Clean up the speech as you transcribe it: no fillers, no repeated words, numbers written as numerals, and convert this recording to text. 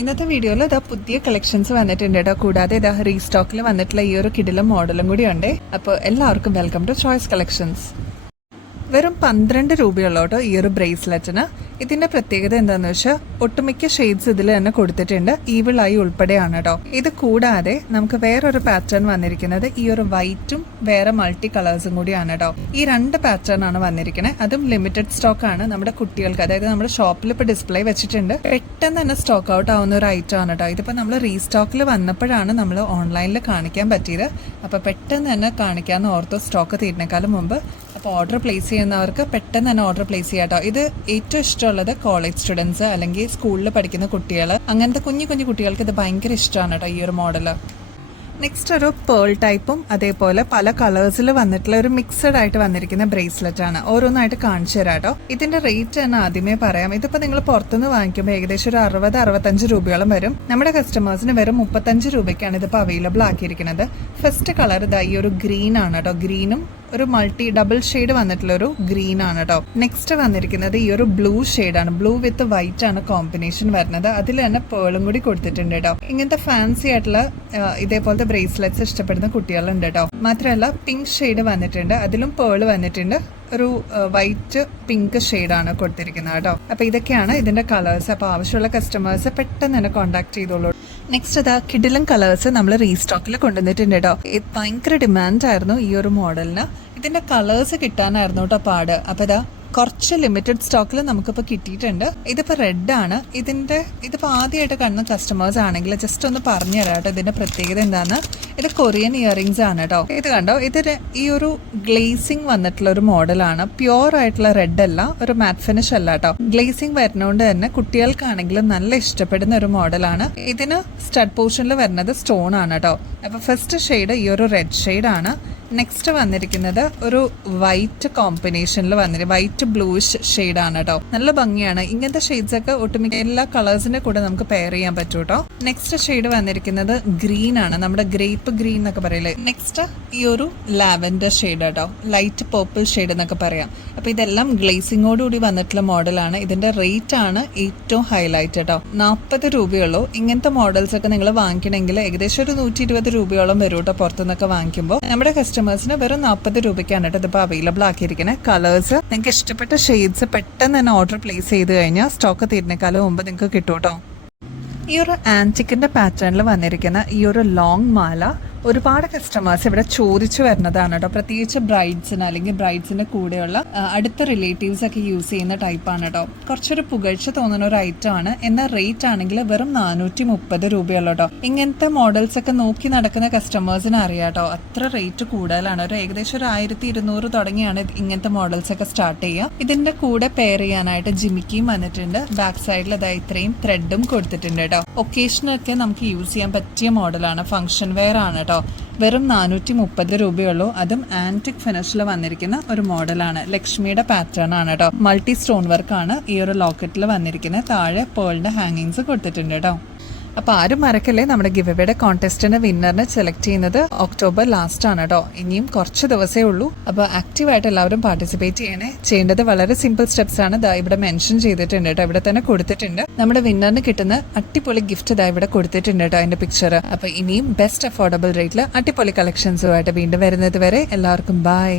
ഇന്നത്തെ വീഡിയോയിൽ ഇതാ പുതിയ കളക്ഷൻസ് വന്നിട്ടുണ്ട് കേട്ടോ. കൂടാതെ ഇതാ റീസ്റ്റോക്കിൽ വന്നിട്ടുള്ള ഈ ഒരു കിടിലം മോഡലും കൂടി ഉണ്ട്. അപ്പോൾ എല്ലാവർക്കും വെൽക്കം ടു ചോയ്സ് കളക്ഷൻസ്. വെറും 12 രൂപയുള്ളൂ കേട്ടോ ഈ ഒരു ബ്രേസ്ലെറ്റിന്. ഇതിന്റെ പ്രത്യേകത എന്താണെന്ന് വെച്ചാൽ ഒട്ടുമിക്ക ഷെയ്ഡ്സ് ഇതിൽ തന്നെ കൊടുത്തിട്ടുണ്ട്, ഈവിളായി ഉൾപ്പെടെയാണ് കേട്ടോ. ഇത് കൂടാതെ നമുക്ക് വേറൊരു പാറ്റേൺ വന്നിരിക്കുന്നത് ഈ ഒരു വൈറ്റും വേറെ മൾട്ടി കളേഴ്സും കൂടിയാണ് കേട്ടോ. ഈ 2 പാറ്റേൺ ആണ് വന്നിരിക്കുന്നത്. അതും ലിമിറ്റഡ് സ്റ്റോക്ക് ആണ് നമ്മുടെ കുട്ടികൾക്ക്. അതായത് നമ്മുടെ ഷോപ്പിൽ ഇപ്പോൾ ഡിസ്പ്ലേ വെച്ചിട്ടുണ്ട്. പെട്ടെന്ന് തന്നെ സ്റ്റോക്ക് ഔട്ട് ആവുന്ന ഒരു ഐറ്റം ആണ് കേട്ടോ. ഇതിപ്പോൾ നമ്മൾ റീസ്റ്റോക്കിൽ വന്നപ്പോഴാണ് നമ്മൾ ഓൺലൈനിൽ കാണിക്കാൻ പറ്റിയത്. അപ്പോൾ പെട്ടെന്ന് തന്നെ കാണിക്കാമെന്ന് ഓർത്തോ, സ്റ്റോക്ക് തീരുന്നേക്കാളും മുമ്പ്. അപ്പോൾ ഓർഡർ പ്ലേസ് ചെയ്യുന്നവർക്ക് പെട്ടെന്ന് തന്നെ ഓർഡർ പ്ലേസ് ചെയ്യാം കേട്ടോ. ഇത് ഏറ്റവും ഇഷ്ടമുള്ളത് കോളേജ് സ്റ്റുഡൻസ് അല്ലെങ്കിൽ സ്കൂളിൽ പഠിക്കുന്ന കുട്ടികൾ, അങ്ങനത്തെ കുഞ്ഞു കുഞ്ഞു കുട്ടികൾക്ക് ഇത് ഭയങ്കര ഇഷ്ടമാണ് കേട്ടോ ഈ ഒരു മോഡല്. നെക്സ്റ്റ് ഒരു പേൾ ടൈപ്പും അതേപോലെ പല കളേഴ്സിൽ വന്നിട്ടുള്ള ഒരു മിക്സഡ് ആയിട്ട് വന്നിരിക്കുന്ന ബ്രേസ്ലെറ്റ് ആണ്. ഓരോന്നായിട്ട് കാണിച്ചു തരാം കേട്ടോ. ഇതിന്റെ റേറ്റ് തന്നെ ആദ്യമേ പറയാം. ഇതിപ്പോൾ നിങ്ങൾ പുറത്തുനിന്ന് വാങ്ങിക്കുമ്പോൾ ഏകദേശം ഒരു 60-65 രൂപയോളം വരും. നമ്മുടെ കസ്റ്റമേഴ്സിന് വെറും 35 രൂപയ്ക്കാണ് ഇതിപ്പോൾ അവൈലബിൾ ആക്കിയിരിക്കുന്നത്. ഫസ്റ്റ് കളർ ഇതാ ഈ ഒരു ഗ്രീൻ ആണ് കേട്ടോ. ഗ്രീനും ഒരു മൾട്ടി ഡബിൾ ഷെയ്ഡ് വന്നിട്ടുള്ള ഒരു ഗ്രീൻ ആണ് കേട്ടോ. നെക്സ്റ്റ് വന്നിരിക്കുന്നത് ഈ ഒരു ബ്ലൂ ഷെയ്ഡാണ്. ബ്ലൂ വിത്ത് വൈറ്റ് ആണ് കോമ്പിനേഷൻ വരുന്നത്. അതിൽ തന്നെ പേളും കൂടി കൊടുത്തിട്ടുണ്ട് കേട്ടോ. ഇങ്ങനത്തെ ഫാൻസി ആയിട്ടുള്ള ഇതേപോലത്തെ ബ്രേസ്ലെറ്റ്സ് ഇഷ്ടപ്പെടുന്ന കുട്ടികളുണ്ട് കേട്ടോ. മാത്രമല്ല പിങ്ക് ഷെയ്ഡ് വന്നിട്ടുണ്ട്, അതിലും പേള് വന്നിട്ടുണ്ട്. ഒരു വൈറ്റ് പിങ്ക് ഷെയ്ഡാണ് കൊടുത്തിരിക്കുന്നത് കേട്ടോ. അപ്പൊ ഇതൊക്കെയാണ് ഇതിന്റെ കളേഴ്സ്. അപ്പൊ ആവശ്യമുള്ള കസ്റ്റമേഴ്സ് പെട്ടെന്ന് തന്നെ കോൺടാക്ട് ചെയ്തോളൂ. നെക്സ്റ്റ് അതാ കിഡിലൻ കളേഴ്സ് നമ്മൾ റീസ്റ്റോക്കിൽ കൊണ്ടുവന്നിട്ടുണ്ട് കേട്ടോ. ഭയങ്കര ഡിമാൻഡ് ആയിരുന്നു ഈ ഒരു മോഡലിന്. ഇതിന്റെ കളേഴ്സ് കിട്ടാനായിരുന്നു കേട്ടോ പാട്. അപ്പൊ ഇതാ കുറച്ച് ലിമിറ്റഡ് സ്റ്റോക്കിൽ നമുക്കിപ്പോൾ കിട്ടിയിട്ടുണ്ട്. ഇതിപ്പോൾ റെഡ് ആണ്. ഇതിപ്പോൾ ആദ്യമായിട്ട് കാണുന്ന കസ്റ്റമേഴ്സ് ആണെങ്കിൽ ജസ്റ്റ് ഒന്ന് പറഞ്ഞു തരാം കേട്ടോ ഇതിന്റെ പ്രത്യേകത എന്താന്ന്. ഇത് കൊറിയൻ ഇയറിംഗ്സ് ആണ് കേട്ടോ. ഇത് കണ്ടോ, ഇത് ഈ ഒരു ഗ്ലേസിംഗ് വന്നിട്ടുള്ള ഒരു മോഡലാണ്. പ്യുവർ ആയിട്ടുള്ള റെഡ് അല്ല, ഒരു മാറ്റ് ഫിനിഷ് അല്ല കേട്ടോ. ഗ്ലേസിംഗ് വരുന്നതുകൊണ്ട് തന്നെ കുട്ടികൾക്കാണെങ്കിലും നല്ല ഇഷ്ടപ്പെടുന്ന ഒരു മോഡലാണ്. ഇതിന് സ്റ്റഡ് പോർഷനിൽ വരുന്നത് സ്റ്റോൺ ആണ് കേട്ടോ. അപ്പൊ ഫസ്റ്റ് ഷെയ്ഡ് ഈ ഒരു റെഡ് ഷെയ്ഡ് ആണ്. നെക്സ്റ്റ് വന്നിരിക്കുന്നത് ഒരു വൈറ്റ് കോമ്പിനേഷനിൽ വൈറ്റ് ബ്ലൂയിഷ് ഷെയ്ഡാണ് കേട്ടോ. നല്ല ഭംഗിയാണ്. ഇങ്ങനത്തെ ഷെയ്ഡ്സ് ഒക്കെ ഒട്ടുമിക്ക എല്ലാ കളേഴ്സിന്റെ കൂടെ നമുക്ക് പെയർ ചെയ്യാൻ പറ്റും കേട്ടോ. നെക്സ്റ്റ് ഷെയ്ഡ് വന്നിരിക്കുന്നത് ഗ്രീൻ ആണ്, നമ്മുടെ ഗ്രേപ്പ് ഗ്രീൻ എന്നൊക്കെ പറയില്ലേ. നെക്സ്റ്റ് ഈ ഒരു ലാവൻഡർ ഷെയ്ഡ് കേട്ടോ, ലൈറ്റ് പർപ്പിൾ ഷെയ്ഡ് എന്നൊക്കെ പറയാം. അപ്പൊ ഇതെല്ലാം ഗ്ലേസിങ്ങോടുകൂടി വന്നിട്ടുള്ള മോഡലാണ്. ഇതിന്റെ റേറ്റ് ആണ് ഏറ്റവും ഹൈലൈറ്റ് കേട്ടോ. 40 രൂപയുള്ളൂ. ഇങ്ങനത്തെ മോഡൽസ് ഒക്കെ നിങ്ങൾ വാങ്ങിക്കണമെങ്കിൽ ഏകദേശം ഒരു 120 രൂപയോളം വരും കേട്ടോ പുറത്തുനിന്നൊക്കെ വാങ്ങിക്കുമ്പോൾ. നമ്മുടെ കസ്റ്റമേഴ്സിന് വെറും 40 രൂപയ്ക്കാണ് കേട്ടോ ഇതിപ്പോൾ അവൈലബിൾ ആക്കിയിരിക്കുന്നത്. കളേഴ്സ് നിങ്ങൾക്ക് ഇഷ്ടപ്പെട്ട ഷെയ്ഡ്സ് പെട്ടെന്ന് തന്നെ ഓർഡർ പ്ലേസ് ചെയ്ത് കഴിഞ്ഞാൽ സ്റ്റോക്ക് തീരുന്നേക്കാളും മുമ്പ് നിങ്ങൾക്ക് കിട്ടും കേട്ടോ. ഈ ഒരു ആന്റിക്കിന്റെ പാറ്റേണിൽ വന്നിരിക്കുന്ന ഈ ഒരു ലോങ് മാല ഒരുപാട് കസ്റ്റമേഴ്സ് ഇവിടെ ചോദിച്ചു വരുന്നതാണ് കേട്ടോ. പ്രത്യേകിച്ച് ബ്രൈഡ്സിന് അല്ലെങ്കിൽ ബ്രൈഡ്സിന്റെ കൂടെയുള്ള അടുത്ത റിലേറ്റീവ്സ് ഒക്കെ യൂസ് ചെയ്യുന്ന ടൈപ്പാണ് കേട്ടോ. കുറച്ചൊരു പുകഴ്ച തോന്നുന്ന ഒരു ഐറ്റം ആണ്. എന്നാൽ റേറ്റ് ആണെങ്കിൽ വെറും 430 രൂപയുള്ളൂ കേട്ടോ. ഇങ്ങനത്തെ മോഡൽസ് ഒക്കെ നോക്കി നടക്കുന്ന കസ്റ്റമേഴ്സിന് അറിയാം കേട്ടോ, അത്ര റേറ്റ് കൂടുതലാണ്. ഒരു ഏകദേശം ഒരു 1200 തുടങ്ങിയാണ് ഇങ്ങനത്തെ മോഡൽസ് ഒക്കെ സ്റ്റാർട്ട് ചെയ്യുക. ഇതിന്റെ കൂടെ പെയർ ചെയ്യാനായിട്ട് ജിമിക്കിയും വന്നിട്ടുണ്ട്. ബാക്ക് സൈഡിൽ അതായത് ഇത്രയും ത്രെഡും കൊടുത്തിട്ടുണ്ട് കേട്ടോ. ഒക്കേഷനൊക്കെ നമുക്ക് യൂസ് ചെയ്യാൻ പറ്റിയ മോഡലാണ്. ഫംഗ്ഷൻ വെയർ ആണ് കേട്ടോ. വെറും 430 രൂപയുള്ളൂ. അതും ആന്റിക് ഫിനിഷിൽ വന്നിരിക്കുന്ന ഒരു മോഡലാണ്. ലക്ഷ്മിയുടെ പാറ്റേൺ ആണ് കേട്ടോ. മൾട്ടി സ്റ്റോൺ വർക്ക് ആണ് ഈ ഒരു ലോക്കറ്റിൽ വന്നിരിക്കുന്നത്. താഴെ പേളിന്റെ ഹാങ്ങിങ്സ് കൊടുത്തിട്ടുണ്ട് കേട്ടോ. അപ്പോൾ ആരും മറക്കല്ലേ, നമ്മുടെ ഗിവ് എവേയുടെ കോൺടെസ്റ്റിന്റെ വിന്നറിനെ സെലക്ട് ചെയ്യുന്നത് ഒക്ടോബർ ലാസ്റ്റ് ആണ് കേട്ടോ. ഇനിയും കുറച്ച് ദിവസമേ ഉള്ളൂ. അപ്പോൾ ആക്റ്റീവായിട്ട് എല്ലാവരും പാർട്ടിസിപ്പേറ്റ് ചെയ്യണേ. ചെയ്യേണ്ടത് വളരെ സിമ്പിൾ സ്റ്റെപ്സ് ആണ്. ഇവിടെ മെൻഷൻ ചെയ്തിട്ടുണ്ട് കേട്ടോ, ഇവിടെ തന്നെ കൊടുത്തിട്ടുണ്ട്. നമ്മുടെ വിന്നറിന് കിട്ടുന്ന അടിപൊളി ഗിഫ്റ്റ് ഇവിടെ കൊടുത്തിട്ടുണ്ട് കേട്ടോ, അതിന്റെ പിക്ചർ. അപ്പോൾ ഇനിയും ബെസ്റ്റ് അഫോർഡബിൾ റേറ്റിൽ അടിപൊളി കളക്ഷൻസുമായിട്ട് വീണ്ടും വരുന്നത് വരെ എല്ലാവർക്കും ബൈ.